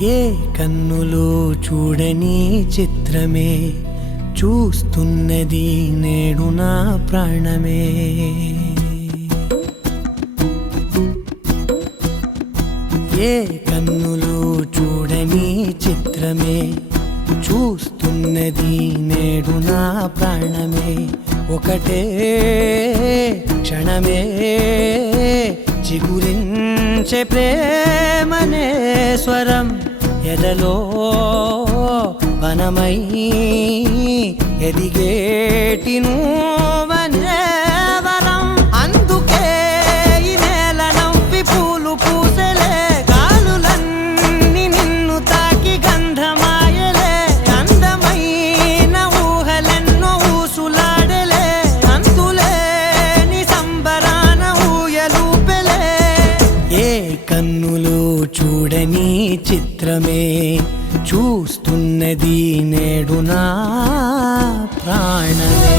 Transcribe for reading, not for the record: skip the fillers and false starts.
ఏ కన్నులు చూడని చిత్రమే చూస్తున్నది నేడు నా ప్రాణమే. ఏ కన్నులు చూడని చిత్రమే చూస్తున్నది నేడు నా ప్రాణమే. ఒకటే క్షణమే చిగురించే ప్రేమనే స్వరం ఎదలో వనమై ఎదిగేటి నువ్వనే వరం. అందుకే ఈ నేల నవ్వి పూలు పూసెలే, గాలులన్నీ నిన్ను తాకి గంధమాయలే. అందమైన ఊహలెన్నో ఊసులాడలే, అంతులేని సంబరాన ఊయలూపెలే. ఏ కన్నులు చూడని చిత్రమే చూస్తున్నది నేడు నా ప్రాణమే.